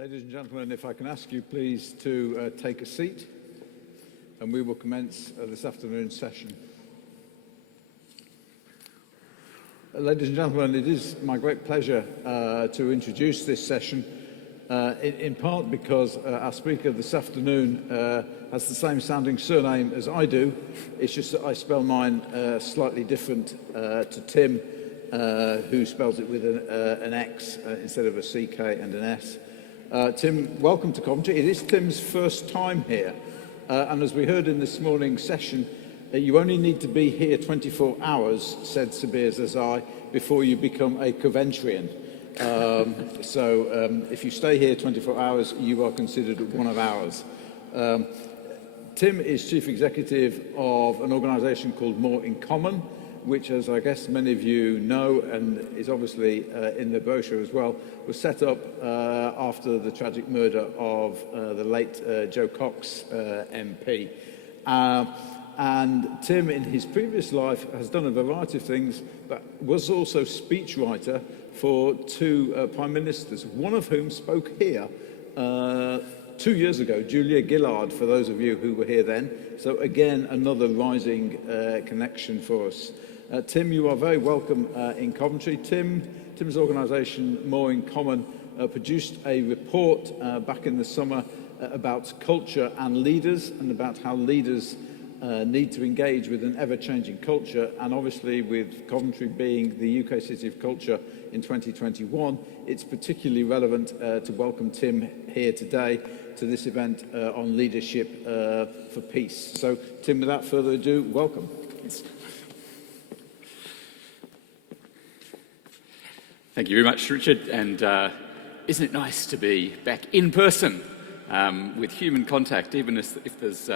Ladies and gentlemen, if I can ask you please to take a seat, and we will commence this afternoon's session. Ladies and gentlemen, it is my great pleasure to introduce this session, in part because our speaker this afternoon has the same sounding surname as I do. It's just that I spell mine slightly different to Tim, who spells it with an X instead of a CK and an S. Tim, welcome to Coventry. It is Tim's first time here, and as we heard in this morning's session, you only need to be here 24 hours, said Sabir Zazai, before you become a Coventrian. So if you stay here 24 hours, you are considered one of ours. Tim is Chief Executive of an organisation called More in Common, which, as I guess many of you know, and is obviously in the brochure as well, was set up after the tragic murder of the late Joe Cox MP. And Tim, in his previous life, has done a variety of things, but was also speechwriter for two Prime Ministers, one of whom spoke here 2 years ago, Julia Gillard, for those of you who were here then. So again, another rising connection for us. Tim, you are very welcome in Coventry. Tim's organisation, More in Common, produced a report back in the summer about culture and leaders, and about how leaders need to engage with an ever-changing culture. And obviously, with Coventry being the UK City of Culture in 2021, it's particularly relevant to welcome Tim here today to this event on leadership for peace. So, Tim, without further ado, welcome. Thank you very much, Richard, and isn't it nice to be back in person with human contact, even if there's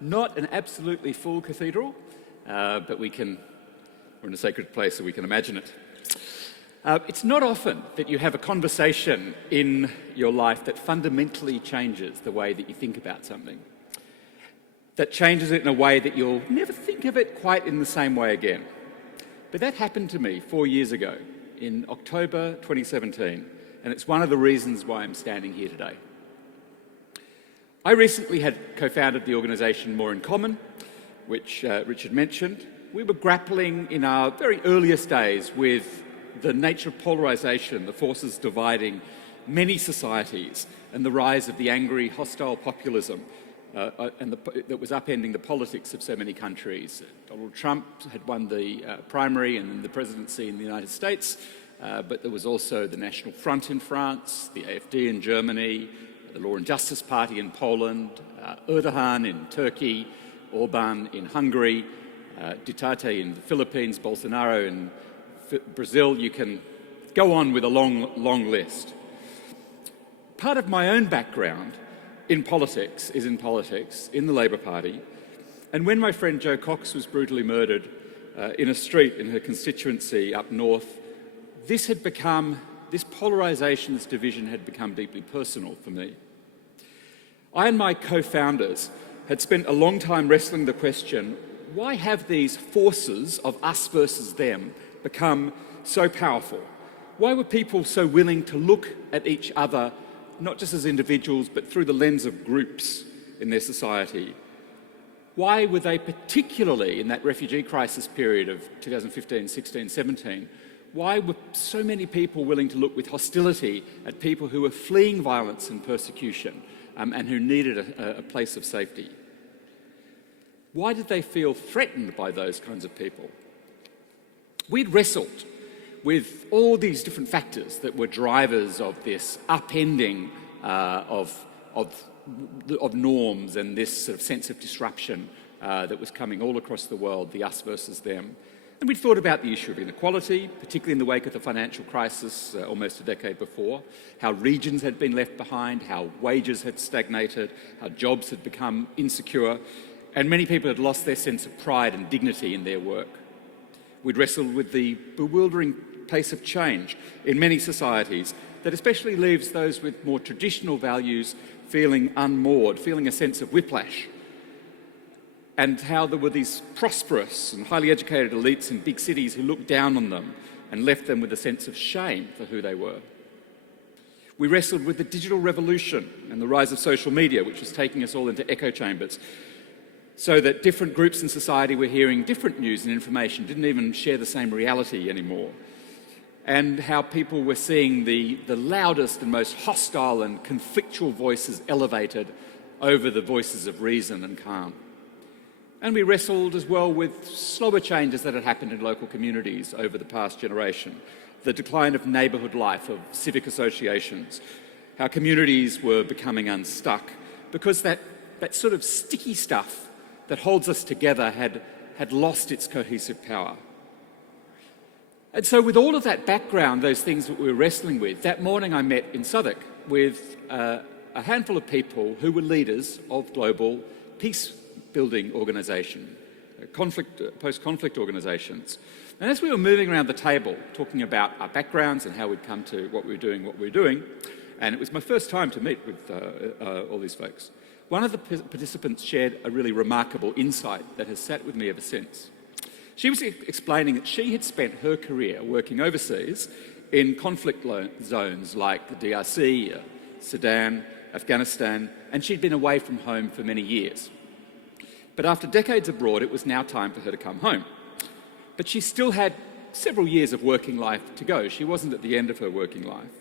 not an absolutely full cathedral, but we're in a sacred place, so we can imagine it. It's not often that you have a conversation in your life that fundamentally changes the way that you think about something, that changes it in a way that you'll never think of it quite in the same way again. But that happened to me 4 years ago, in October 2017, and it's one of the reasons why I'm standing here today. I recently had co-founded the organisation More in Common, which Richard mentioned. We were grappling in our very earliest days with the nature of polarization, the forces dividing many societies, and the rise of the angry, hostile populism that was upending the politics of so many countries. Donald Trump had won the primary and the presidency in the United States, but there was also the National Front in France, the AfD in Germany, the Law and Justice Party in Poland, Erdogan in Turkey, Orban in Hungary, Duterte in the Philippines, Bolsonaro in Brazil. You can go on with a long list. Part of my own background in politics is in the Labour Party, and when my friend Jo Cox was brutally murdered in a street in her constituency up north, this polarisation, this division had become deeply personal for me. I and my co-founders had spent a long time wrestling the question, why have these forces of us versus them become so powerful? Why were people so willing to look at each other, not just as individuals, but through the lens of groups in their society? Why were they, particularly in that refugee crisis period of 2015, 16, 17, why were so many people willing to look with hostility at people who were fleeing violence and persecution and who needed a place of safety? Why did they feel threatened by those kinds of people? We'd wrestled with all these different factors that were drivers of this upending of norms and this sort of sense of disruption that was coming all across the world, the us versus them. And we'd thought about the issue of inequality, particularly in the wake of the financial crisis almost a decade before, how regions had been left behind, how wages had stagnated, how jobs had become insecure, and many people had lost their sense of pride and dignity in their work. We'd wrestled with the bewildering pace of change in many societies that especially leaves those with more traditional values feeling unmoored, feeling a sense of whiplash. And how there were these prosperous and highly educated elites in big cities who looked down on them and left them with a sense of shame for who they were. We wrestled with the digital revolution and the rise of social media, which was taking us all into echo chambers, so that different groups in society were hearing different news and information, didn't even share the same reality anymore. And how people were seeing the loudest and most hostile and conflictual voices elevated over the voices of reason and calm. And we wrestled as well with slower changes that had happened in local communities over the past generation. The decline of neighbourhood life, of civic associations, how communities were becoming unstuck because that sort of sticky stuff that holds us together had lost its cohesive power. And so with all of that background, those things that we were wrestling with, that morning I met in Southwark with a handful of people who were leaders of global peace-building organisation, post-conflict organisations. And as we were moving around the table, talking about our backgrounds and how we'd come to what we were doing, and it was my first time to meet with all these folks, one of the participants shared a really remarkable insight that has sat with me ever since. She was explaining that she had spent her career working overseas in conflict zones like the DRC, Sudan, Afghanistan, and she'd been away from home for many years. But after decades abroad, it was now time for her to come home. But she still had several years of working life to go. She wasn't at the end of her working life.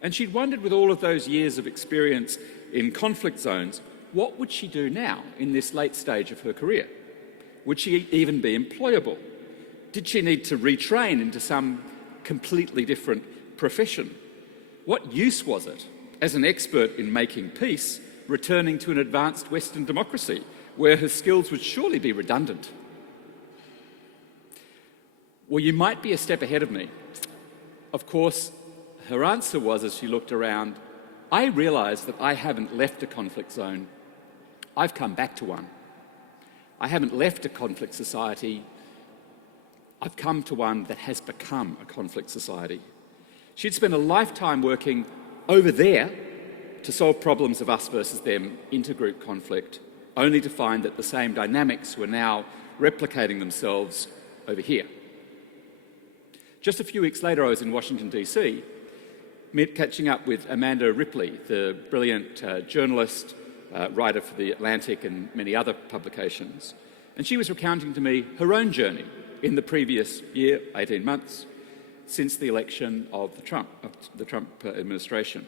And she'd wondered, with all of those years of experience in conflict zones, what would she do now in this late stage of her career? Would she even be employable? Did she need to retrain into some completely different profession? What use was it, as an expert in making peace, returning to an advanced Western democracy, where her skills would surely be redundant? Well, you might be a step ahead of me. Of course, her answer was, as she looked around, I realise that I haven't left a conflict zone. I've come back to one. I haven't left a conflict society. I've come to one that has become a conflict society. She'd spent a lifetime working over there to solve problems of us versus them, intergroup conflict, only to find that the same dynamics were now replicating themselves over here. Just a few weeks later, I was in Washington, DC, catching up with Amanda Ripley, the brilliant journalist, writer for The Atlantic and many other publications. And she was recounting to me her own journey in the previous year, 18 months, since the election of the Trump administration.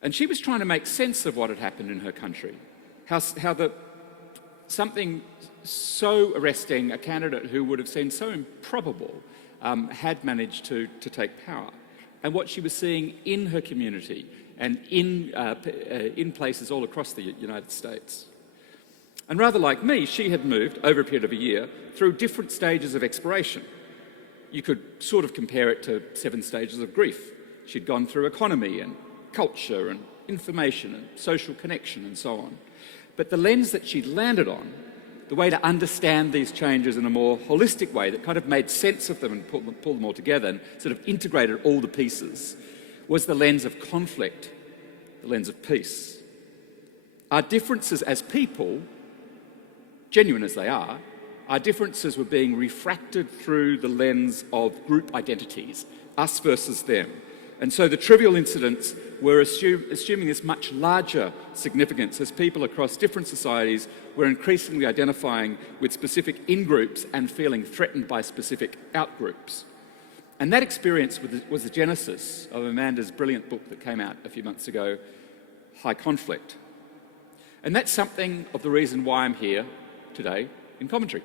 And she was trying to make sense of what had happened in her country, how something so arresting, a candidate who would have seemed so improbable, had managed to take power, and what she was seeing in her community and in places all across the United States. And rather like me, she had moved, over a period of a year, through different stages of exploration. You could sort of compare it to 7 stages of grief. She'd gone through economy and culture and information and social connection and so on. But the lens that she'd landed on, the way to understand these changes in a more holistic way that kind of made sense of them and pulled them all together and sort of integrated all the pieces, was the lens of conflict, the lens of peace. Our differences as people, genuine as they are, our differences were being refracted through the lens of group identities, us versus them. And so the trivial incidents were assuming this much larger significance as people across different societies were increasingly identifying with specific in-groups and feeling threatened by specific out-groups. And that experience was the genesis of Amanda's brilliant book that came out a few months ago, High Conflict. And that's something of the reason why I'm here today in commentary.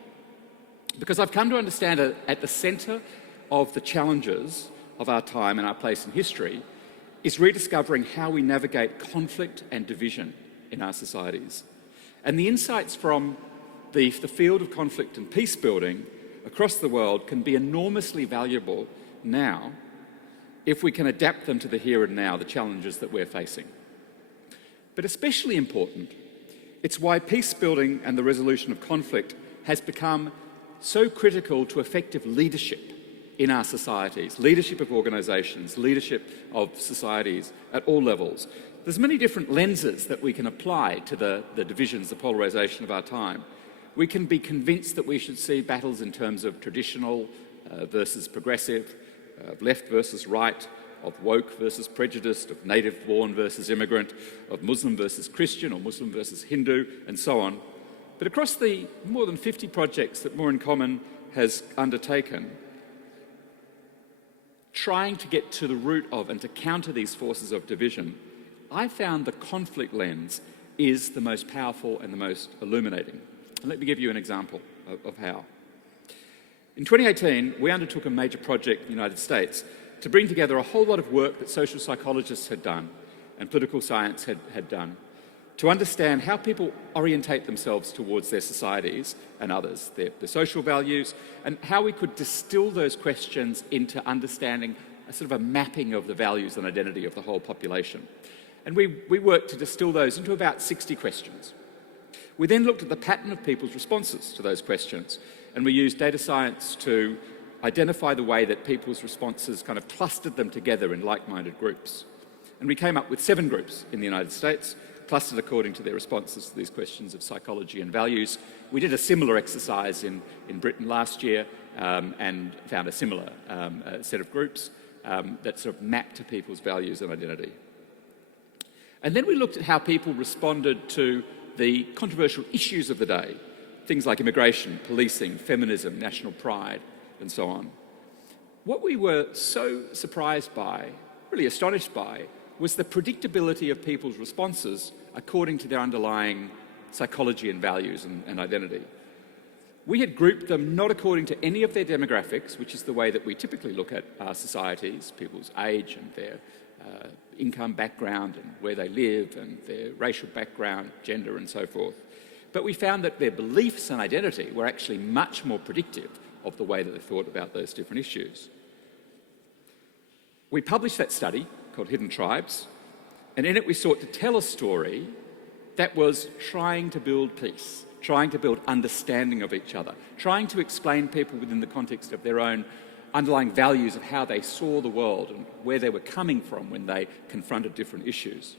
Because I've come to understand at the centre of the challenges of our time and our place in history is rediscovering how we navigate conflict and division in our societies. And the insights from the field of conflict and peace building across the world can be enormously valuable now if we can adapt them to the here and now, the challenges that we're facing. But especially important, it's why peace building and the resolution of conflict has become so critical to effective leadership in our societies, leadership of organisations, leadership of societies at all levels. There's many different lenses that we can apply to the divisions, the polarisation of our time. We can be convinced that we should see battles in terms of traditional versus progressive, left versus right, of woke versus prejudiced, of native-born versus immigrant, of Muslim versus Christian or Muslim versus Hindu, and so on. But across the more than 50 projects that More in Common has undertaken, trying to get to the root of and to counter these forces of division, I found the conflict lens is the most powerful and the most illuminating. And let me give you an example of how. In 2018, we undertook a major project in the United States to bring together a whole lot of work that social psychologists had done and political science had done to understand how people orientate themselves towards their societies and others, their social values, and how we could distill those questions into understanding a sort of a mapping of the values and identity of the whole population. And we worked to distill those into about 60 questions. We then looked at the pattern of people's responses to those questions, and we used data science to identify the way that people's responses kind of clustered them together in like-minded groups. And we came up with 7 groups in the United States, clustered according to their responses to these questions of psychology and values. We did a similar exercise in Britain last year and found a similar set of groups that sort of mapped to people's values and identity. And then we looked at how people responded to the controversial issues of the day, things like immigration, policing, feminism, national pride, and so on. What we were so surprised by, really astonished by, was the predictability of people's responses according to their underlying psychology and values and identity. We had grouped them not according to any of their demographics, which is the way that we typically look at our societies, people's age and their income background and where they live and their racial background, gender and so forth. But we found that their beliefs and identity were actually much more predictive of the way that they thought about those different issues. We published that study called Hidden Tribes, and in it we sought to tell a story that was trying to build peace, trying to build understanding of each other, trying to explain people within the context of their own underlying values of how they saw the world and where they were coming from when they confronted different issues.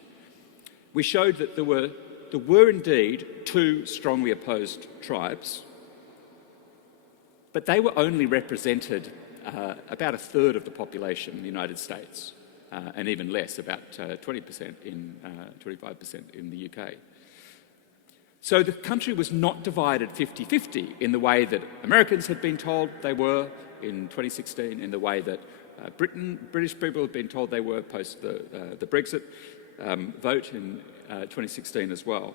We showed that there were indeed 2 strongly opposed tribes, but they were only represented about a third of the population in the United States, and even less, about 25% in the UK. So the country was not divided 50-50 in the way that Americans had been told they were in 2016, in the way that British people had been told they were post the Brexit vote in 2016 as well.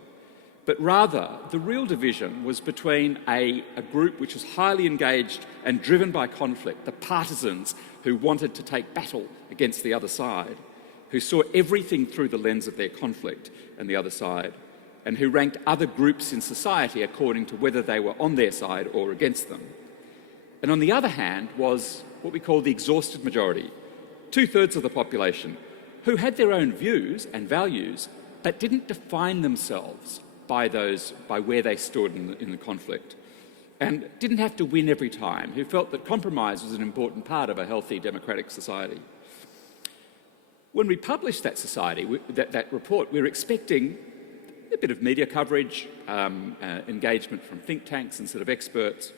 But rather, the real division was between a group which was highly engaged and driven by conflict, the partisans who wanted to take battle against the other side, who saw everything through the lens of their conflict and the other side, and who ranked other groups in society according to whether they were on their side or against them. And on the other hand was what we call the exhausted majority, 2/3 of the population, who had their own views and values, but didn't define themselves by where they stood in the conflict, and didn't have to win every time, who felt that compromise was an important part of a healthy democratic society. When we published that report, we were expecting a bit of media coverage, engagement from think tanks and sort of experts,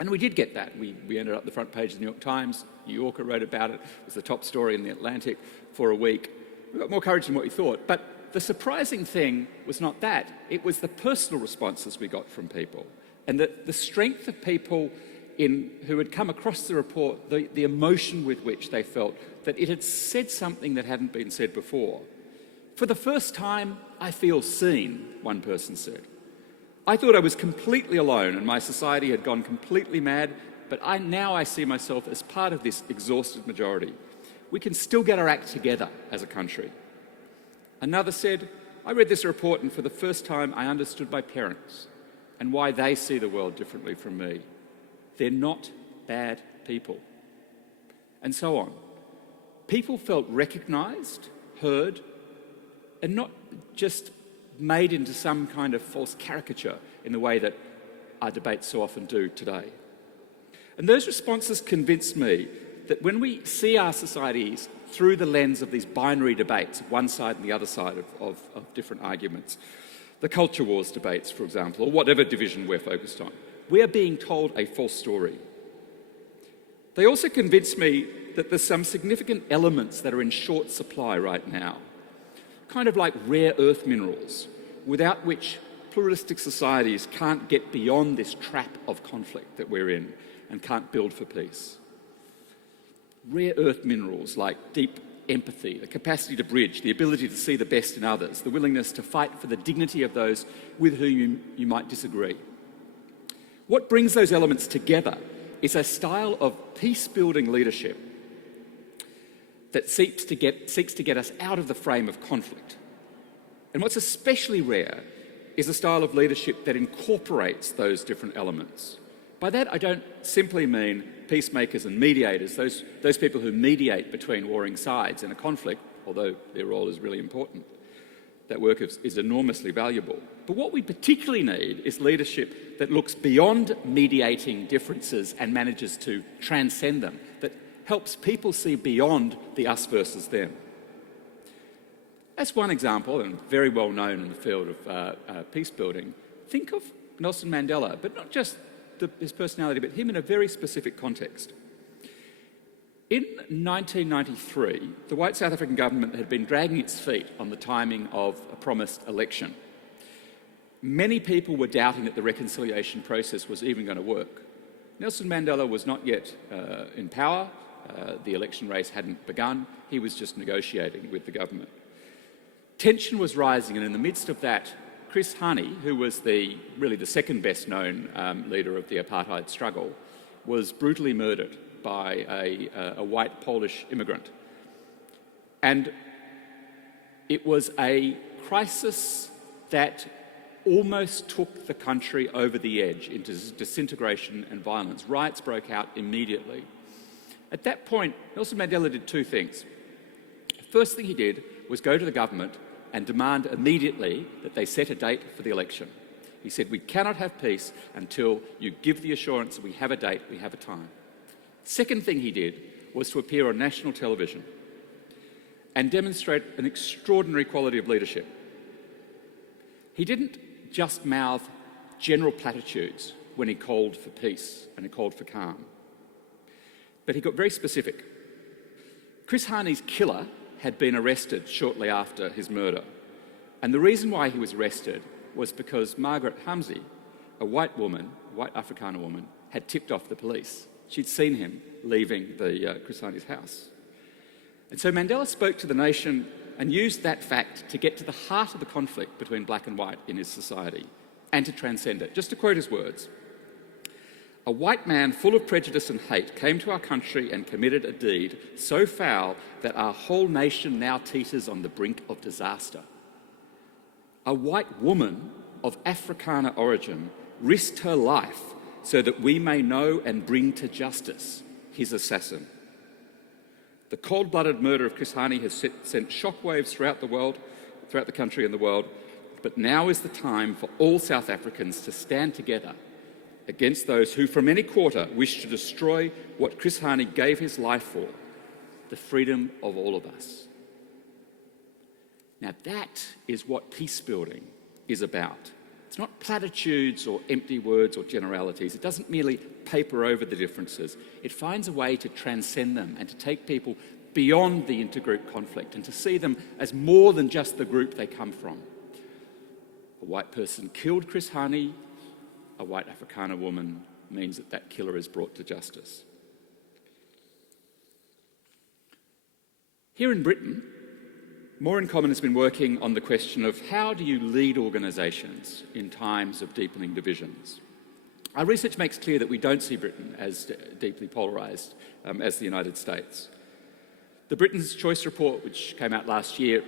and we did get that. We ended up the front page of the New York Times. New Yorker wrote about it. It was the top story in the Atlantic for a week. We got more courage than what we thought, but the surprising thing was not that. It was the personal responses we got from people, and the strength of people who had come across the report, the emotion with which they felt that it had said something that hadn't been said before. For the first time, I feel seen, one person said. I thought I was completely alone and my society had gone completely mad, but now I see myself as part of this exhausted majority. We can still get our act together as a country. Another said, I read this report and for the first time I understood my parents and why they see the world differently from me. They're not bad people. And so on. People felt recognised, heard, and not just made into some kind of false caricature in the way that our debates so often do today. And those responses convinced me that when we see our societies through the lens of these binary debates, one side and the other side of different arguments, the culture wars debates, for example, or whatever division we're focused on, we are being told a false story. They also convinced me that there's some significant elements that are in short supply right now, kind of like rare earth minerals, without which pluralistic societies can't get beyond this trap of conflict that we're in and can't build for peace. Rare earth minerals like deep empathy, the capacity to bridge, the ability to see the best in others, the willingness to fight for the dignity of those with whom you might disagree. What brings those elements together is a style of peace-building leadership that seeks to get us out of the frame of conflict. And what's especially rare is a style of leadership that incorporates those different elements. By that, I don't simply mean peacemakers and mediators, those people who mediate between warring sides in a conflict, although their role is really important. That work is enormously valuable. But what we particularly need is leadership that looks beyond mediating differences and manages to transcend them, that helps people see beyond the us versus them. As one example, and very well known in the field of peace building, think of Nelson Mandela, but not just his personality, but him in a very specific context. In 1993, the white South African government had been dragging its feet on the timing of a promised election. Many people were doubting that the reconciliation process was even going to work. Nelson Mandela was not yet in power. The election race hadn't begun. He was just negotiating with the government. Tension was rising, and in the midst of that, Chris Hani, who was really the second best known leader of the apartheid struggle, was brutally murdered by a white Polish immigrant. And it was a crisis that almost took the country over the edge into disintegration and violence. Riots broke out immediately. At that point, Nelson Mandela did two things. The first thing he did was go to the government and demand immediately that they set a date for the election. He said, we cannot have peace until you give the assurance that we have a date, we have a time. Second thing he did was to appear on national television and demonstrate an extraordinary quality of leadership. He didn't just mouth general platitudes when he called for peace and he called for calm, but he got very specific. Chris Hani's killer had been arrested shortly after his murder. And the reason why he was arrested was because Margaret Hamzi, a white woman, a white Afrikaner woman, had tipped off the police. She'd seen him leaving Chris Hani's house. And so Mandela spoke to the nation and used that fact to get to the heart of the conflict between black and white in his society and to transcend it. Just to quote his words, "A white man full of prejudice and hate came to our country and committed a deed so foul that our whole nation now teeters on the brink of disaster. A white woman of Afrikaner origin risked her life so that we may know and bring to justice his assassin. The cold-blooded murder of Chris Hani has sent shockwaves throughout the country and the world, but now is the time for all South Africans to stand together against those who from any quarter wish to destroy what Chris Hani gave his life for, the freedom of all of us." Now that is what peace building is about. It's not platitudes or empty words or generalities. It doesn't merely paper over the differences. It finds a way to transcend them and to take people beyond the intergroup conflict and to see them as more than just the group they come from. A white person killed Chris Hani. A white Afrikaner woman means that that killer is brought to justice. Here in Britain, More in Common has been working on the question of how do you lead organisations in times of deepening divisions. Our research makes clear that we don't see Britain as deeply polarised as the United States. The Britain's Choice Report, which came out last year,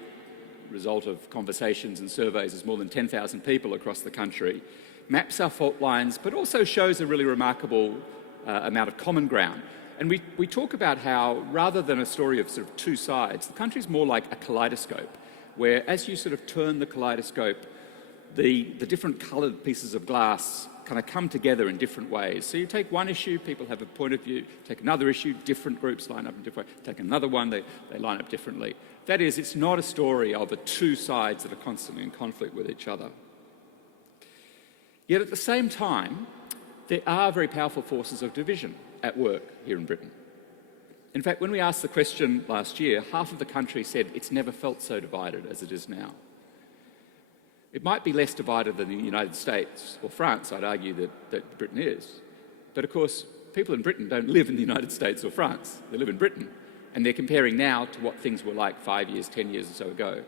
result of conversations and surveys of more than 10,000 people across the country, maps our fault lines, but also shows a really remarkable amount of common ground. And we talk about how, rather than a story of sort of two sides, the country's more like a kaleidoscope, where as you sort of turn the kaleidoscope, the different coloured pieces of glass kind of come together in different ways. So you take one issue, people have a point of view, take another issue, different groups line up in different ways, take another one, they line up differently. That is, it's not a story of the two sides that are constantly in conflict with each other. Yet at the same time, there are very powerful forces of division at work here in Britain. In fact, when we asked the question last year, half of the country said it's never felt so divided as it is now. It might be less divided than the United States or France, I'd argue that Britain is. But of course, people in Britain don't live in the United States or France. They live in Britain. And they're comparing now to what things were like 5 years, 10 years or so ago.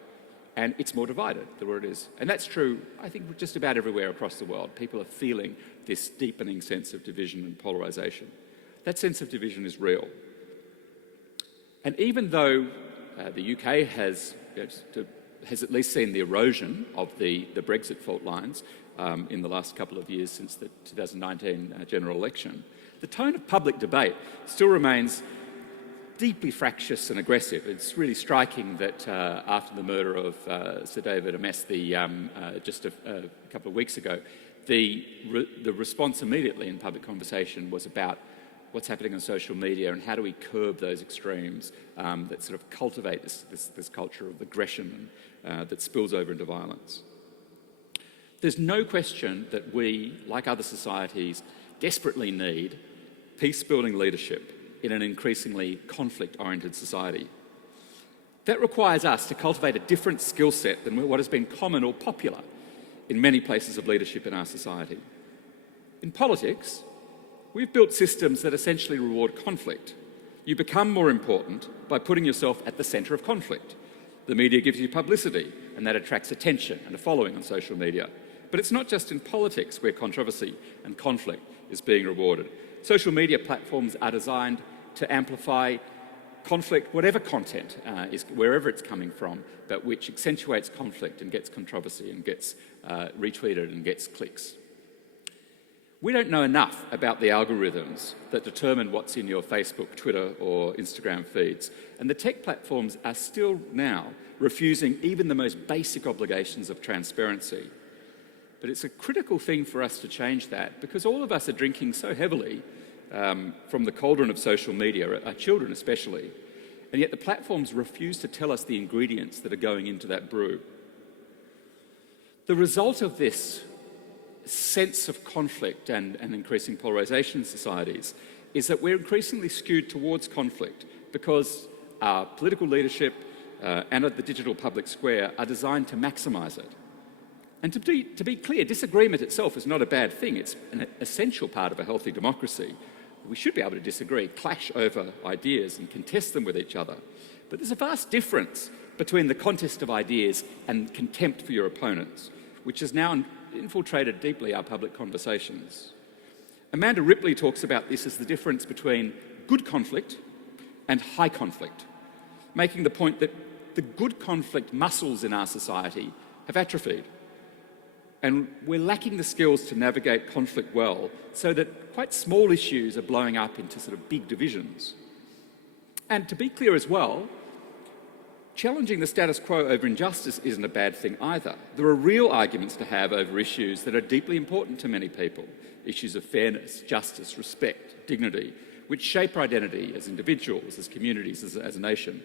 And it's more divided than where it is. And that's true, I think, just about everywhere across the world. People are feeling this deepening sense of division and polarisation. That sense of division is real. And even though the UK has at least seen the erosion of the Brexit fault lines in the last couple of years since the 2019 general election, the tone of public debate still remains deeply fractious and aggressive. It's really striking that after the murder of Sir David Amess just a couple of weeks ago, the response immediately in public conversation was about what's happening on social media and how do we curb those extremes that sort of cultivate this culture of aggression that spills over into violence. There's no question that we, like other societies, desperately need peace-building leadership in an increasingly conflict-oriented society. That requires us to cultivate a different skill set than what has been common or popular in many places of leadership in our society. In politics, we've built systems that essentially reward conflict. You become more important by putting yourself at the centre of conflict. The media gives you publicity, and that attracts attention and a following on social media. But it's not just in politics where controversy and conflict is being rewarded. Social media platforms are designed to amplify conflict, whatever content is, wherever it's coming from, but which accentuates conflict and gets controversy and gets retweeted and gets clicks. We don't know enough about the algorithms that determine what's in your Facebook, Twitter or Instagram feeds, and the tech platforms are still now refusing even the most basic obligations of transparency. But it's a critical thing for us to change that because all of us are drinking so heavily from the cauldron of social media, our children especially, and yet the platforms refuse to tell us the ingredients that are going into that brew. The result of this sense of conflict and increasing polarisation in societies is that we're increasingly skewed towards conflict because our political leadership and the digital public square are designed to maximise it. And to be clear, disagreement itself is not a bad thing. It's an essential part of a healthy democracy. We should be able to disagree, clash over ideas and contest them with each other. But there's a vast difference between the contest of ideas and contempt for your opponents, which has now infiltrated deeply our public conversations. Amanda Ripley talks about this as the difference between good conflict and high conflict, making the point that the good conflict muscles in our society have atrophied. And we're lacking the skills to navigate conflict well, so that quite small issues are blowing up into sort of big divisions. And to be clear as well, challenging the status quo over injustice isn't a bad thing either. There are real arguments to have over issues that are deeply important to many people, issues of fairness, justice, respect, dignity, which shape our identity as individuals, as communities, as a nation.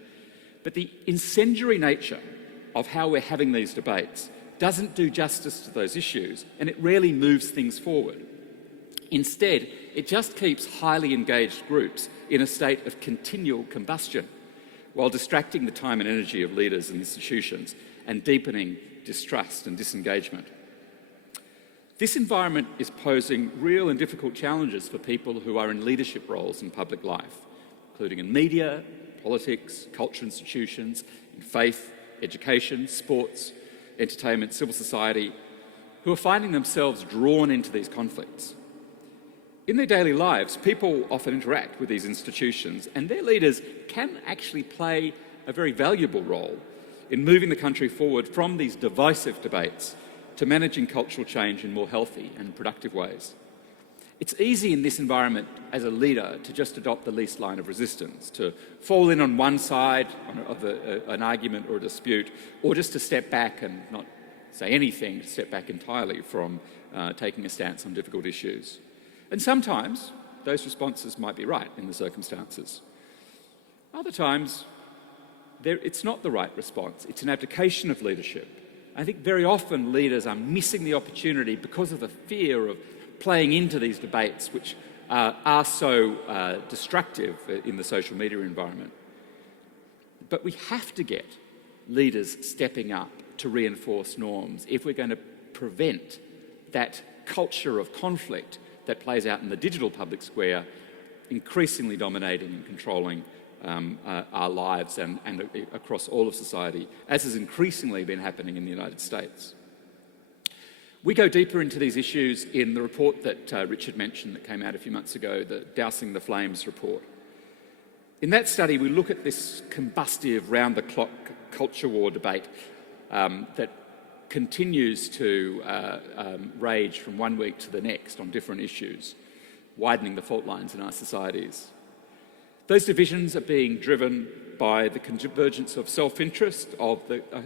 But the incendiary nature of how we're having these debates doesn't do justice to those issues, and it rarely moves things forward. Instead, it just keeps highly engaged groups in a state of continual combustion, while distracting the time and energy of leaders and institutions and deepening distrust and disengagement. This environment is posing real and difficult challenges for people who are in leadership roles in public life, including in media, politics, culture institutions, in faith, education, sports, entertainment, civil society, who are finding themselves drawn into these conflicts. In their daily lives, people often interact with these institutions, and their leaders can actually play a very valuable role in moving the country forward from these divisive debates to managing cultural change in more healthy and productive ways. It's easy in this environment as a leader to just adopt the least line of resistance, to fall in on one side of an argument or a dispute, or just to step back and not say anything, to step back entirely from taking a stance on difficult issues. And sometimes those responses might be right in the circumstances. Other times, it's not the right response. It's an abdication of leadership. I think very often leaders are missing the opportunity because of the fear of playing into these debates, which are so destructive in the social media environment. But we have to get leaders stepping up to reinforce norms if we're going to prevent that culture of conflict that plays out in the digital public square, increasingly dominating and controlling our lives and across all of society, as has increasingly been happening in the United States. We go deeper into these issues in the report that Richard mentioned that came out a few months ago, the Dousing the Flames report. In that study, we look at this combustive, round-the-clock culture war debate that continues to rage from one week to the next on different issues, widening the fault lines in our societies. Those divisions are being driven by the convergence of self-interest of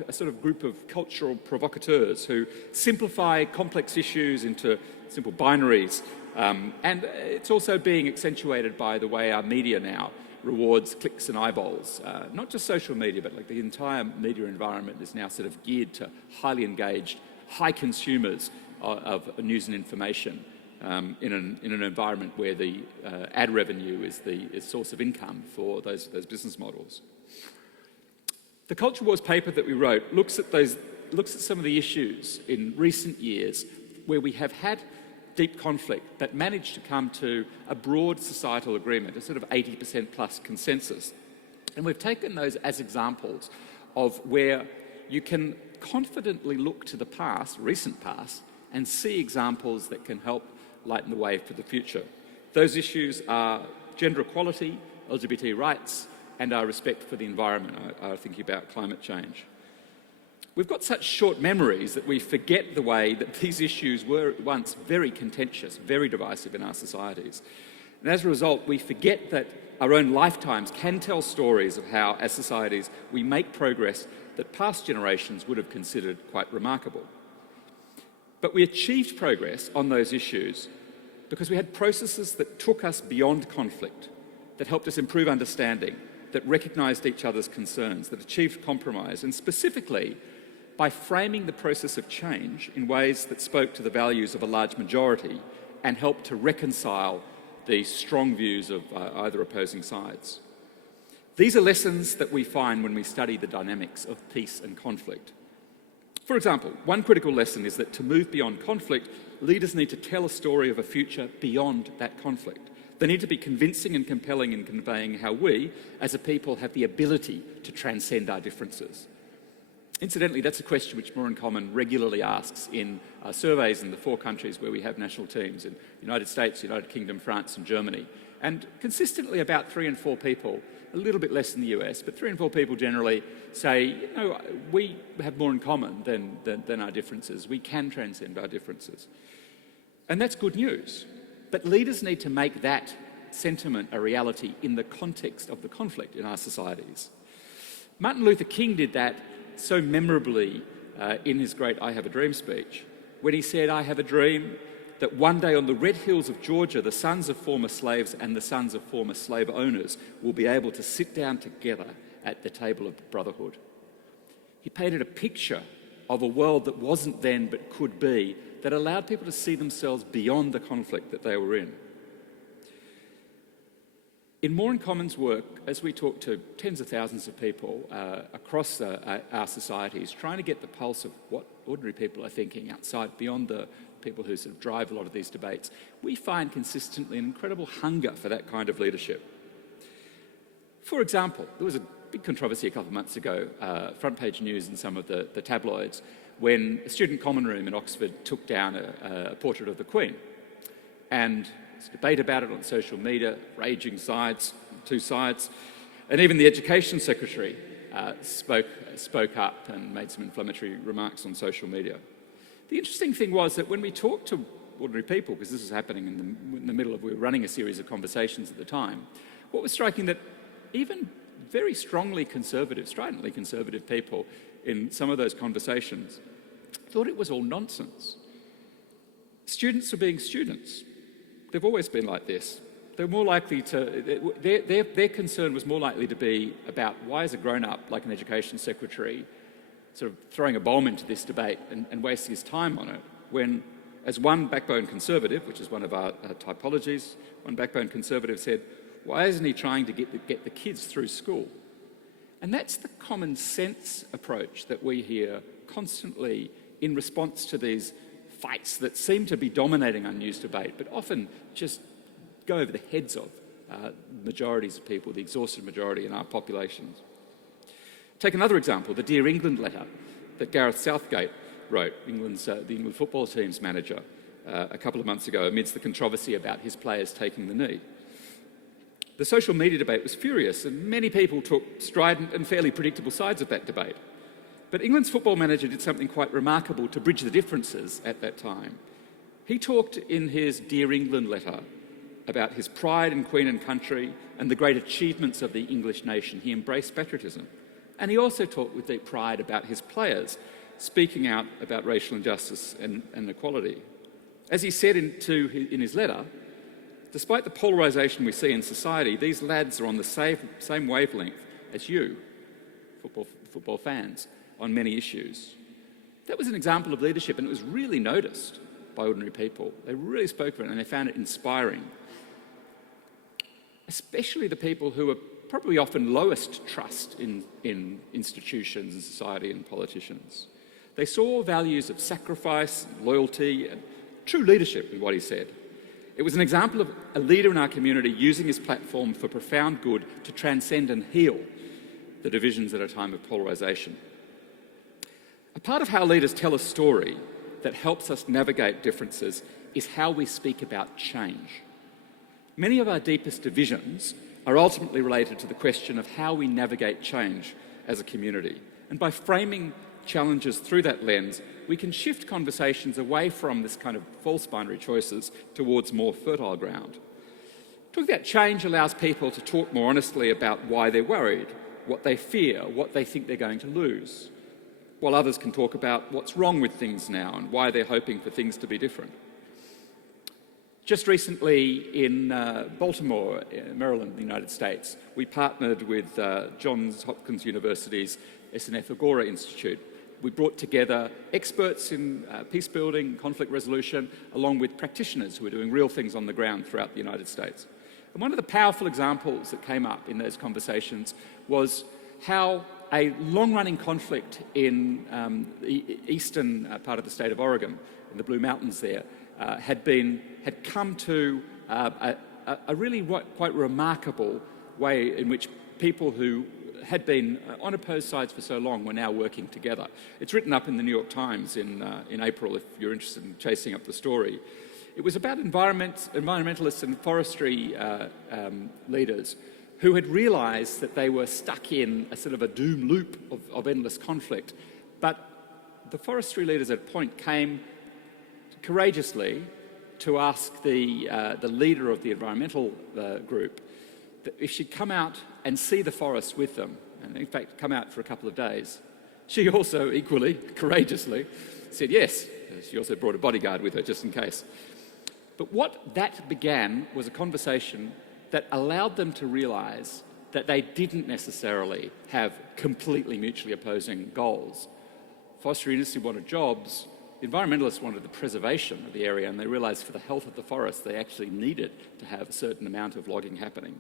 a sort of group of cultural provocateurs who simplify complex issues into simple binaries. And it's also being accentuated by the way our media now rewards clicks and eyeballs. Not just social media, but like the entire media environment is now sort of geared to highly engaged, high consumers of news and information in an environment where the ad revenue is the source of income for those business models. The Culture Wars paper that we wrote looks at some of the issues in recent years where we have had deep conflict but managed to come to a broad societal agreement, a sort of 80% plus consensus. And we've taken those as examples of where you can confidently look to the past, recent past, and see examples that can help lighten the way for the future. Those issues are gender equality, LGBT rights, and our respect for the environment, our thinking about climate change. We've got such short memories that we forget the way that these issues were once very contentious, very divisive in our societies. And as a result, we forget that our own lifetimes can tell stories of how, as societies, we make progress that past generations would have considered quite remarkable. But we achieved progress on those issues because we had processes that took us beyond conflict, that helped us improve understanding, that recognised each other's concerns, that achieved compromise, and specifically by framing the process of change in ways that spoke to the values of a large majority and helped to reconcile the strong views of either opposing sides. These are lessons that we find when we study the dynamics of peace and conflict. For example, one critical lesson is that to move beyond conflict, leaders need to tell a story of a future beyond that conflict. They need to be convincing and compelling in conveying how we, as a people, have the ability to transcend our differences. Incidentally, that's a question which More in Common regularly asks in surveys in the 4 countries where we have national teams, in the United States, United Kingdom, France and Germany. And consistently about 3 in 4 people, a little bit less in the US, but 3 in 4 people generally say, we have more in common than our differences. We can transcend our differences. And that's good news. But leaders need to make that sentiment a reality in the context of the conflict in our societies. Martin Luther King did that so memorably in his great I Have a Dream speech, when he said, I have a dream that one day on the red hills of Georgia, the sons of former slaves and the sons of former slave owners will be able to sit down together at the table of brotherhood. He painted a picture of a world that wasn't then but could be, that allowed people to see themselves beyond the conflict that they were in. In More in Common's work, as we talk to tens of thousands of people across our societies, trying to get the pulse of what ordinary people are thinking outside, beyond the people who sort of drive a lot of these debates, we find consistently an incredible hunger for that kind of leadership. For example, there was a big controversy a couple of months ago, front page news in some of the tabloids, when a student common room in Oxford took down a portrait of the Queen. And there's debate about it on social media, raging sides, 2 sides. And even the Education Secretary spoke up and made some inflammatory remarks on social media. The interesting thing was that when we talked to ordinary people, because this was happening in the middle of, we were running a series of conversations at the time, what was striking that even very strongly conservative, stridently conservative people in some of those conversations thought it was all nonsense. Students were being students. They've always been like this. They're more likely to, their concern was more likely to be about why is a grown-up like an education secretary sort of throwing a bomb into this debate and wasting his time on it, when As one backbone conservative, which is one of our typologies, one backbone conservative said, why isn't he trying to get the kids through school? And that's the common sense approach that we hear constantly in response to these fights that seem to be dominating our news debate, but often just go over the heads of majorities of people, the exhausted majority in our populations. Take another example, the Dear England letter that Gareth Southgate wrote, the England football team's manager, a couple of months ago amidst the controversy about his players taking the knee. The social media debate was furious, and many people took strident and fairly predictable sides of that debate. But England's football manager did something quite remarkable to bridge the differences at that time. He talked in his Dear England letter about his pride in Queen and country and the great achievements of the English nation. He embraced patriotism. And he also talked with deep pride about his players, speaking out about racial injustice and equality. As he said in his letter, despite the polarization we see in society, these lads are on the same wavelength as you, football fans, on many issues. That was an example of leadership, and it was really noticed by ordinary people. They really spoke for it, and they found it inspiring. Especially the people who are probably often lowest trust in institutions and society and politicians. They saw values of sacrifice, loyalty, and true leadership in what he said. It was an example of a leader in our community using his platform for profound good to transcend and heal the divisions at a time of polarisation. A part of how leaders tell a story that helps us navigate differences is how we speak about change. Many of our deepest divisions are ultimately related to the question of how we navigate change as a community. And by framing challenges through that lens, we can shift conversations away from this kind of false binary choices towards more fertile ground. Talking about change allows people to talk more honestly about why they're worried, what they fear, what they think they're going to lose, while others can talk about what's wrong with things now and why they're hoping for things to be different. Just recently in Baltimore, Maryland, the United States, we partnered with Johns Hopkins University's SNF Agora Institute. We brought together experts in peace building, conflict resolution, along with practitioners who are doing real things on the ground throughout the United States. And one of the powerful examples that came up in those conversations was how a long-running conflict in the eastern part of the state of Oregon, in the Blue Mountains there, had come to a really quite remarkable way in which people who had been on opposed sides for so long were now working together. It's written up in the New York Times in April, if you're interested in chasing up the story. It was about environmentalists and forestry leaders who had realised that they were stuck in a sort of a doom loop of endless conflict. But the forestry leaders at a point came courageously to ask the leader of the environmental group that if she'd come out and see the forest with them, and in fact come out for a couple of days. She also equally courageously said yes. She also brought a bodyguard with her just in case. But what that began was a conversation that allowed them to realise that they didn't necessarily have completely mutually opposing goals. Forestry industry wanted jobs, the environmentalists wanted the preservation of the area, and they realised for the health of the forest they actually needed to have a certain amount of logging happening.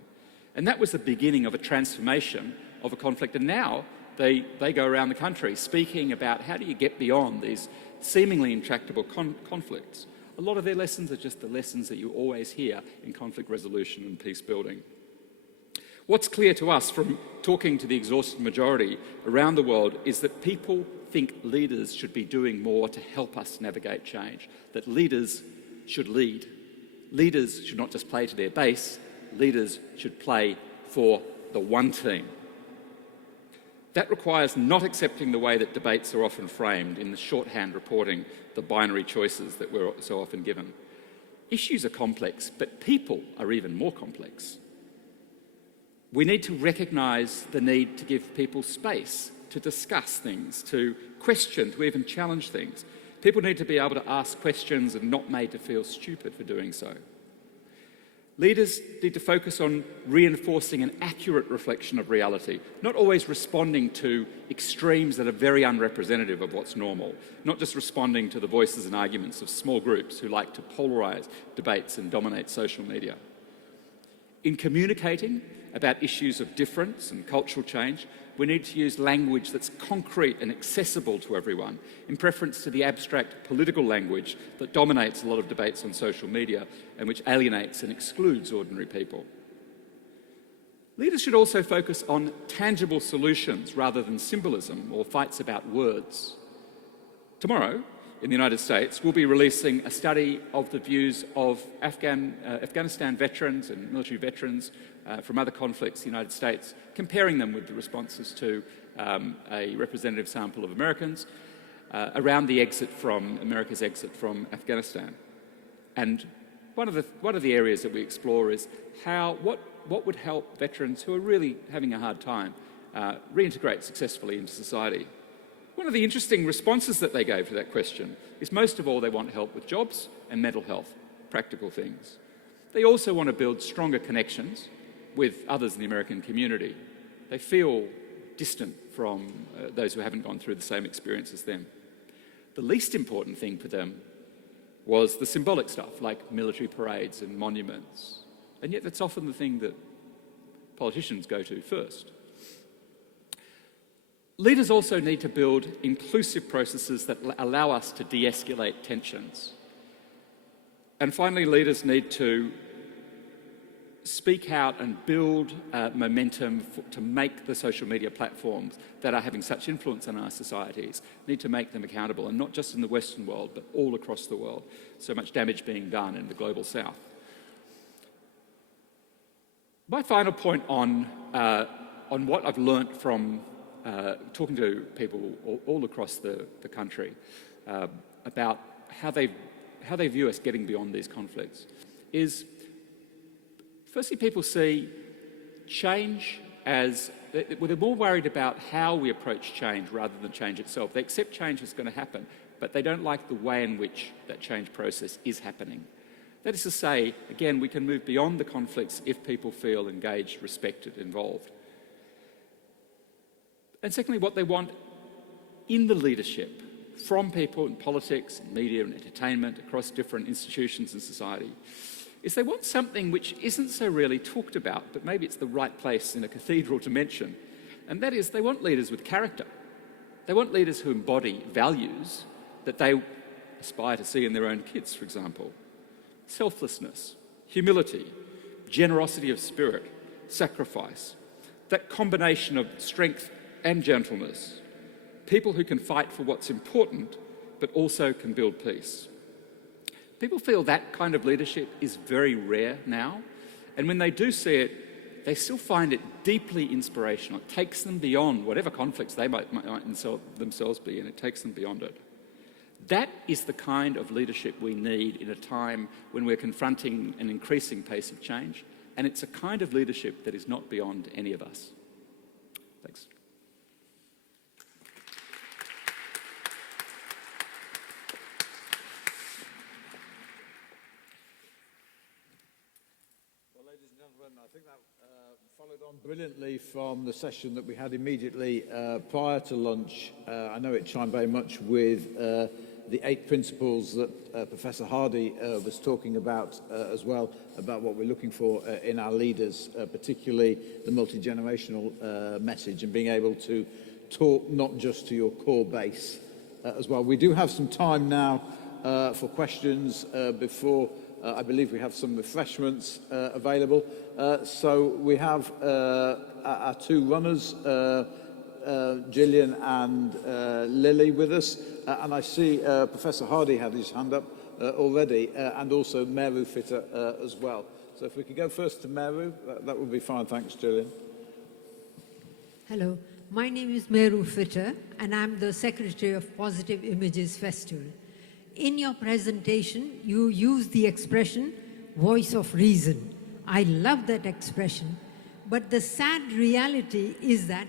And that was the beginning of a transformation of a conflict, and now they go around the country speaking about how do you get beyond these seemingly intractable conflicts. A lot of their lessons are just the lessons that you always hear in conflict resolution and peace building. What's clear to us from talking to the exhausted majority around the world is that people think leaders should be doing more to help us navigate change, that leaders should lead. Leaders should not just play to their base, leaders should play for the one team. That requires not accepting the way that debates are often framed in the shorthand reporting, the binary choices that we're so often given. Issues are complex, but people are even more complex. We need to recognise the need to give people space to discuss things, to question, to even challenge things. People need to be able to ask questions and not made to feel stupid for doing so. Leaders need to focus on reinforcing an accurate reflection of reality, not always responding to extremes that are very unrepresentative of what's normal, not just responding to the voices and arguments of small groups who like to polarize debates and dominate social media. In communicating about issues of difference and cultural change, we need to use language that's concrete and accessible to everyone, in preference to the abstract political language that dominates a lot of debates on social media and which alienates and excludes ordinary people. Leaders should also focus on tangible solutions rather than symbolism or fights about words. Tomorrow, in the United States, we'll be releasing a study of the views of Afghanistan veterans and military veterans from other conflicts in the United States, comparing them with the responses to a representative sample of Americans around the America's exit from Afghanistan. And one of the areas that we explore is what would help veterans who are really having a hard time reintegrate successfully into society. One of the interesting responses that they gave to that question is most of all they want help with jobs and mental health, practical things. They also want to build stronger connections with others in the American community. They feel distant from those who haven't gone through the same experience as them. The least important thing for them was the symbolic stuff, like military parades and monuments. And yet that's often the thing that politicians go to first. Leaders also need to build inclusive processes that allow us to de-escalate tensions. And finally, leaders need to speak out and build momentum to make the social media platforms that are having such influence on our societies, need to make them accountable, and not just in the Western world, but all across the world. So much damage being done in the global South. My final point on what I've learnt from talking to people all across the country about how they view us getting beyond these conflicts is, firstly, people see change as, they're more worried about how we approach change rather than change itself. They accept change is going to happen, but they don't like the way in which that change process is happening. That is to say, again, we can move beyond the conflicts if people feel engaged, respected, involved. And secondly, what they want in the leadership from people in politics, and media and entertainment across different institutions in society is they want something which isn't so really talked about, but maybe it's the right place in a cathedral to mention. And that is, they want leaders with character. They want leaders who embody values that they aspire to see in their own kids, for example. Selflessness, humility, generosity of spirit, sacrifice. That combination of strength and gentleness. People who can fight for what's important, but also can build peace. People feel that kind of leadership is very rare now, and when they do see it, they still find it deeply inspirational. It takes them beyond whatever conflicts they might themselves be in. It takes them beyond it. That is the kind of leadership we need in a time when we're confronting an increasing pace of change, and it's a kind of leadership that is not beyond any of us. Thanks. I think that followed on brilliantly from the session that we had immediately prior to lunch. I know it chimed very much with the 8 principles that Professor Hardy was talking about as well, about what we're looking for in our leaders, particularly the multi-generational message and being able to talk not just to your core base as well. We do have some time now for questions before I believe we have some refreshments available. So we have our 2 runners, Gillian and Lily, with us. And I see Professor Hardy had his hand up already, and also Meru Fitter as well. So if we could go first to Meru, that would be fine. Thanks, Gillian. Hello, my name is Meru Fitter, and I'm the Secretary of Positive Images Festival. In your presentation, you use the expression, voice of reason. I love that expression, but the sad reality is that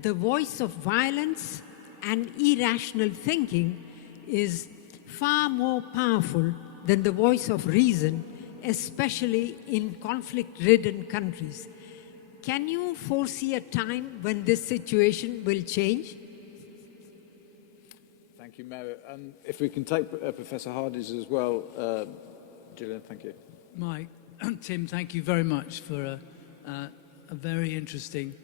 the voice of violence and irrational thinking is far more powerful than the voice of reason especially in conflict-ridden countries. Can you foresee a time when this situation will change? Thank you, Mary. And if we can take Professor Hardy's as well, Gillian, thank you. Mike, Tim, thank you very much for a very interesting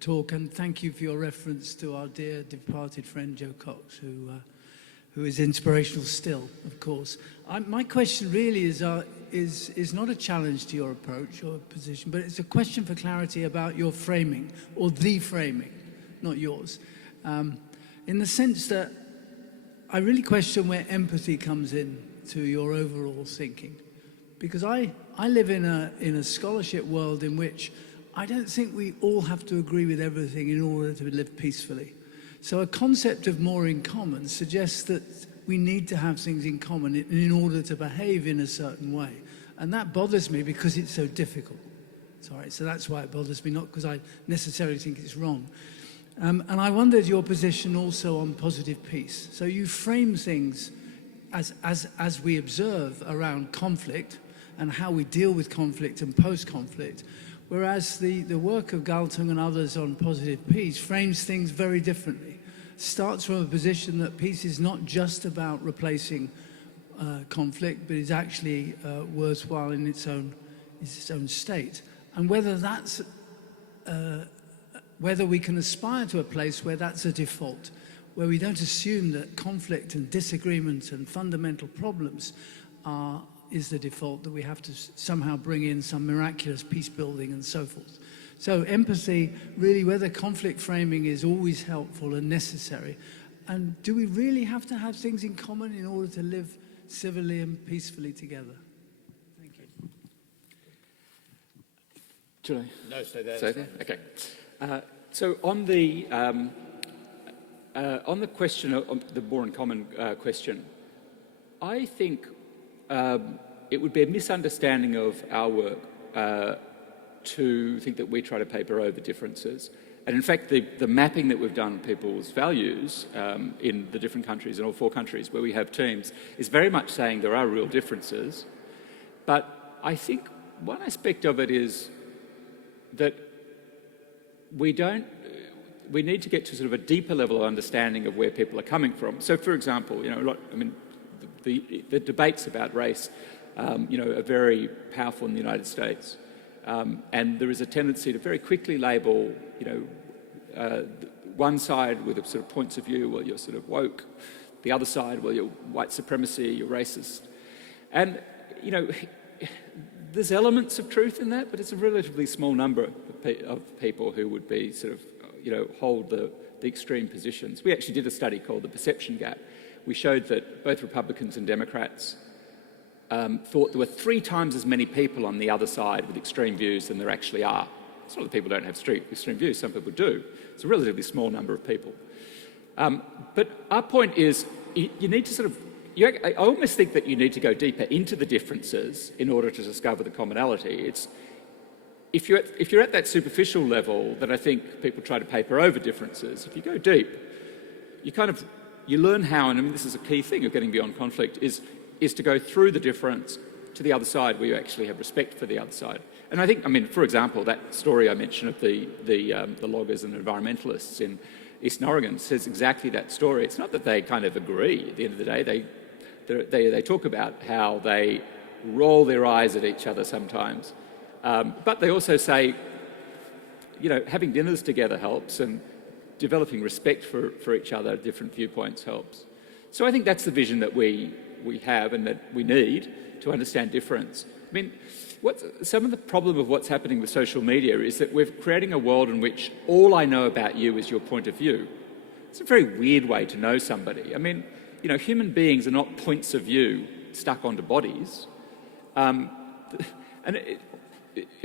talk, and thank you for your reference to our dear departed friend Joe Cox, who is inspirational still, of course. My question really is not a challenge to your approach or position, but it's a question for clarity about your framing, or the framing, not yours. In the sense that I really question where empathy comes in to your overall thinking. Because I live in a scholarship world in which I don't think we all have to agree with everything in order to live peacefully. So a concept of more in common suggests that we need to have things in common in order to behave in a certain way. And that bothers me because it's so difficult. Sorry, so that's why it bothers me, not because I necessarily think it's wrong. And I wondered your position also on positive peace. So you frame things as we observe around conflict and how we deal with conflict and post-conflict, whereas the work of Galtung and others on positive peace frames things very differently. Starts from a position that peace is not just about replacing conflict, but is actually worthwhile in its own state. And whether we can aspire to a place where that's a default, where we don't assume that conflict and disagreement and fundamental problems is the default, that we have to somehow bring in some miraculous peace building and so forth. So empathy, really, whether conflict framing is always helpful and necessary, and do we really have to have things in common in order to live civilly and peacefully together? Thank you. Should I? No, stay there. Stay there? Okay. So on the question of the more in common question, I think it would be a misunderstanding of our work to think that we try to paper over differences. And in fact, the mapping that we've done on people's values in the different countries, in all 4 countries where we have teams, is very much saying there are real differences. But I think one aspect of it is that we need to get to sort of a deeper level of understanding of where people are coming from. So, for example, the debates about race, are very powerful in the United States. And there is a tendency to very quickly label, one side with a sort of points of view, well, you're sort of woke. The other side, well, you're white supremacy, you're racist. And, there's elements of truth in that, but it's a relatively small number of people who would be sort of, hold the extreme positions. We actually did a study called the Perception Gap. We showed that both Republicans and Democrats thought there were 3 times as many people on the other side with extreme views than there actually are. It's not that people don't have extreme views, some people do. It's a relatively small number of people. But our point is, you need to sort of, I almost think that you need to go deeper into the differences in order to discover the commonality. If you're at that superficial level, then I think people try to paper over differences. If you go deep, you learn how, and I mean this is a key thing of getting beyond conflict, is to go through the difference to the other side where you actually have respect for the other side. And I think, for example, that story I mentioned of the loggers and environmentalists in Eastern Oregon says exactly that story. It's not that they kind of agree. At the end of the day, they talk about how they roll their eyes at each other sometimes. But they also say, having dinners together helps, and developing respect for each other, different viewpoints helps. So I think that's the vision that we have and that we need to understand difference. I mean, some of the problem of what's happening with social media is that we're creating a world in which all I know about you is your point of view. It's a very weird way to know somebody. I mean, human beings are not points of view stuck onto bodies.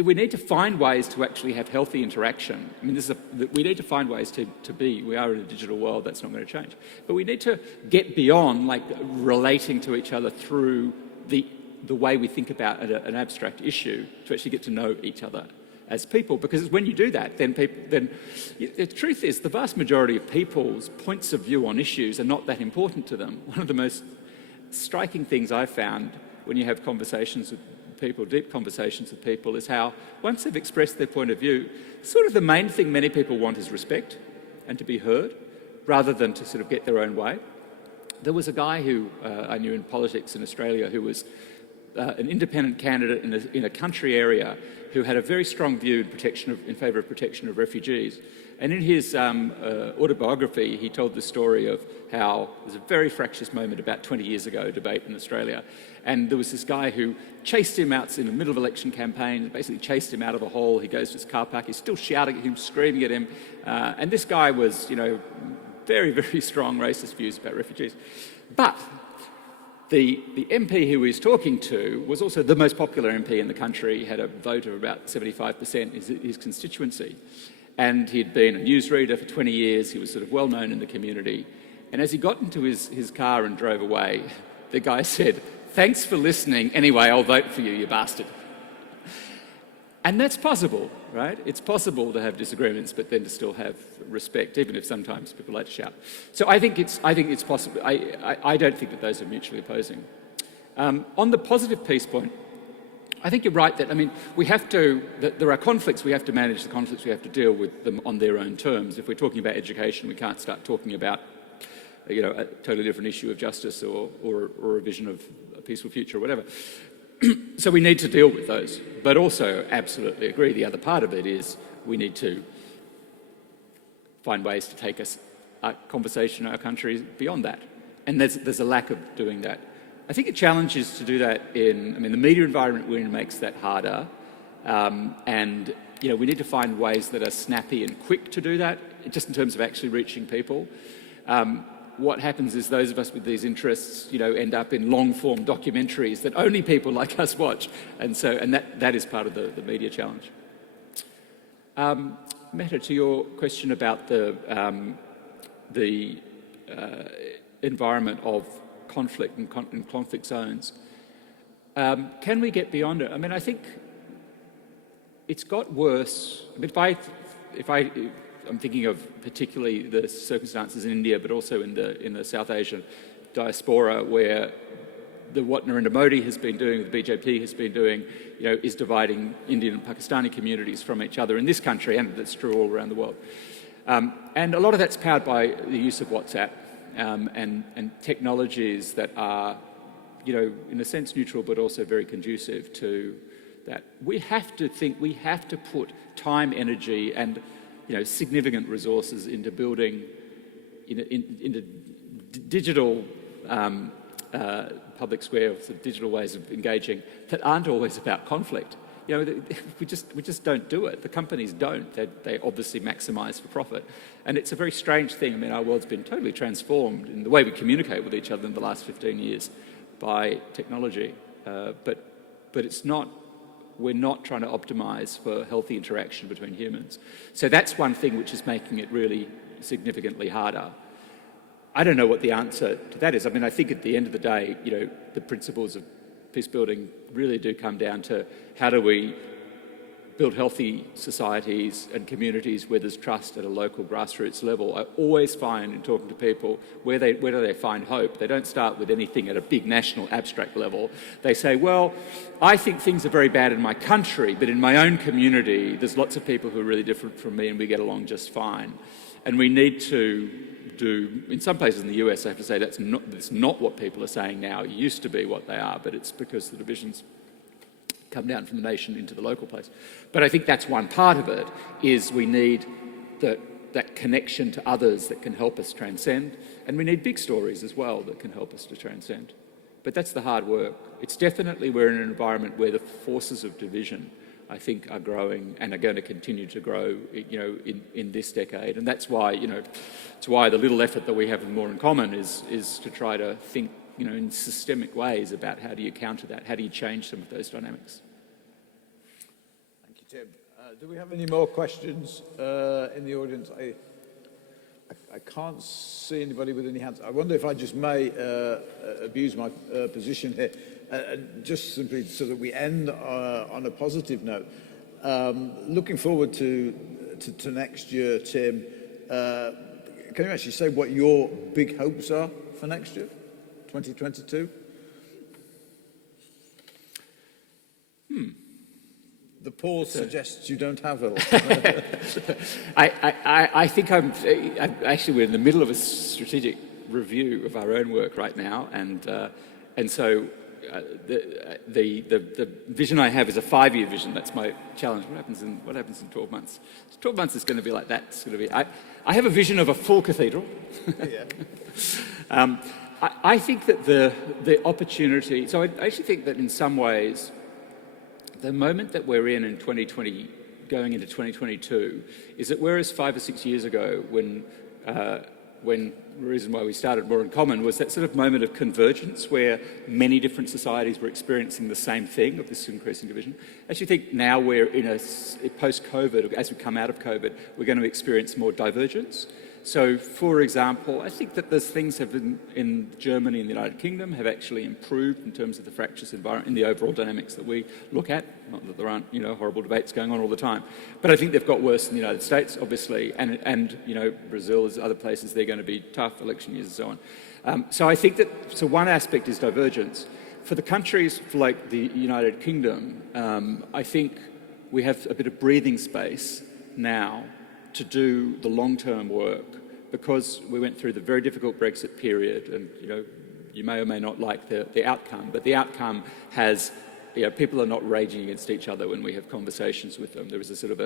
We need to find ways to actually have healthy interaction. I mean, we need to find ways to be. We are in a digital world, that's not going to change. But we need to get beyond, relating to each other through the way we think about an abstract issue to actually get to know each other as people. Because when you do that, then the truth is the vast majority of people's points of view on issues are not that important to them. One of the most striking things I've found when you have conversations with people, deep conversations with people, is how once they've expressed their point of view, sort of the main thing many people want is respect and to be heard, rather than to sort of get their own way. There was a guy who I knew in politics in Australia who was an independent candidate in a country area who had a very strong view in favour of protection of refugees. And in his autobiography, he told the story of how there was a very fractious moment about 20 years ago, a debate in Australia, and there was this guy who chased him out in the middle of election campaign, basically chased him out of a hole. He goes to his car park, he's still shouting at him, screaming at him, and this guy was, very, very strong racist views about refugees. But the MP who he was talking to was also the most popular MP in the country. He had a vote of about 75% in his constituency. And he'd been a newsreader for 20 years. He was sort of well known in the community. And as he got into his car and drove away, the guy said, "Thanks for listening. Anyway, I'll vote for you, you bastard." And that's possible, right? It's possible to have disagreements, but then to still have respect, even if sometimes people like to shout. So I think it's possible. I don't think that those are mutually opposing. On the positive peace point, I think you're right that, that there are conflicts, we have to manage the conflicts, we have to deal with them on their own terms. If we're talking about education, we can't start talking about, a totally different issue of justice or a vision of a peaceful future or whatever. So we need to deal with those, but also absolutely agree. The other part of it is we need to find ways to take our conversation, our country beyond that. And there's a lack of doing that. I think a challenge is to do that the media environment we're in makes that harder. And we need to find ways that are snappy and quick to do that, just in terms of actually reaching people. What happens is those of us with these interests, end up in long-form documentaries that only people like us watch. And that is part of the media challenge. Meta, to your question about the environment of conflict and conflict zones, can we get beyond it? I think it's got worse. I'm thinking of particularly the circumstances in India, but also in the South Asian diaspora, where what Narendra Modi has been doing, the BJP has been doing, is dividing Indian and Pakistani communities from each other in this country, and that's true all around the world. And a lot of that's powered by the use of WhatsApp and technologies that are, in a sense neutral, but also very conducive to that. We have to put time, energy, and significant resources into building into digital public square, digital ways of engaging that aren't always about conflict. We just don't do it. The companies don't. They obviously maximise for profit. And it's a very strange thing. Our world's been totally transformed in the way we communicate with each other in the last 15 years by technology. But it's not. We're not trying to optimise for healthy interaction between humans. So that's one thing which is making it really significantly harder. I don't know what the answer to that is. I think at the end of the day, the principles of peace building really do come down to how do we build healthy societies and communities where there's trust at a local grassroots level. I always find in talking to people, where do they find hope? They don't start with anything at a big national abstract level. They say, well, I think things are very bad in my country, but in my own community, there's lots of people who are really different from me and we get along just fine. And we need to do, in some places in the US, I have to say that's not what people are saying now. It used to be what they are, but it's because the divisions come down from the nation into the local place. But I think that's one part of it, is we need that connection to others that can help us transcend, and we need big stories as well that can help us to transcend. But that's the hard work. It's definitely, we're in an environment where the forces of division, I think, are growing and are going to continue to grow, in this decade. And that's why, it's why the little effort that we have in More in Common is to try to think, in systemic ways about how do you counter that, how do you change some of those dynamics. Thank you, Tim. Do we have any more questions in the audience? I can't see anybody with any hands. I wonder if I just may abuse my position here, just simply so that we end on a positive note. Looking forward to next year, Tim, can you actually say what your big hopes are for next year, 2022? The pause suggests you don't have a lot. I think actually we're in the middle of a strategic review of our own work right now, and so the vision I have is a 5-year vision. That's my challenge. What happens in 12 months? 12 months is going to be like that. It's going to be. I have a vision of a full cathedral. Yeah. I think that the opportunity. So I actually think that in some ways, the moment that we're in 2020, going into 2022, is that whereas 5 or 6 years ago, when the reason why we started More in Common was that sort of moment of convergence where many different societies were experiencing the same thing of this increasing division. I actually think now we're in a post-COVID, as we come out of COVID, we're going to experience more divergence. So, for example, I think that those things have been in Germany and the United Kingdom have actually improved in terms of the fractious environment, in the overall dynamics that we look at. Not that there aren't, horrible debates going on all the time, but I think they've got worse in the United States, obviously, and Brazil, as other places, they're going to be tough election years and so on. So I think that one aspect is divergence. For the countries like the United Kingdom, I think we have a bit of breathing space now to do the long-term work, because we went through the very difficult Brexit period, and you may or may not like the outcome, but the outcome has, people are not raging against each other when we have conversations with them. There is a sort of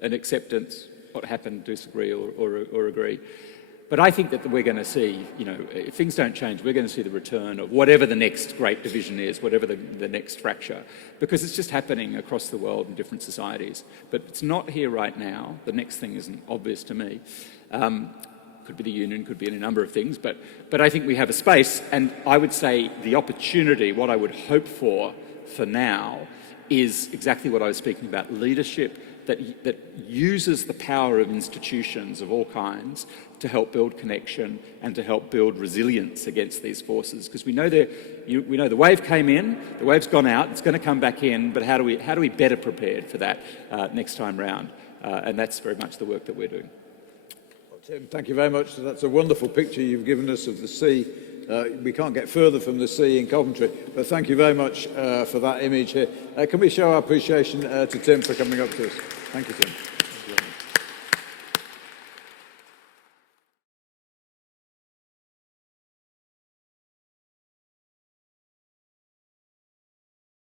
an acceptance, what happened, disagree or agree. But I think that we're going to see, if things don't change, we're going to see the return of whatever the next great division is, whatever the next fracture, because it's just happening across the world in different societies. But it's not here right now. The next thing isn't obvious to me. Could be the union, could be any number of things, but I think we have a space, and I would say the opportunity, what I would hope for now, is exactly what I was speaking about, leadership that uses the power of institutions of all kinds to help build connection and to help build resilience against these forces. Because we know the wave came in, the wave's gone out, it's going to come back in, but how do we better prepare for that next time round? And that's very much the work that we're doing. Well, Tim, thank you very much. That's a wonderful picture you've given us of the sea. We can't get further from the sea in Coventry, but thank you very much for that image here. Can we show our appreciation to Tim for coming up to us? Thank you, Tim.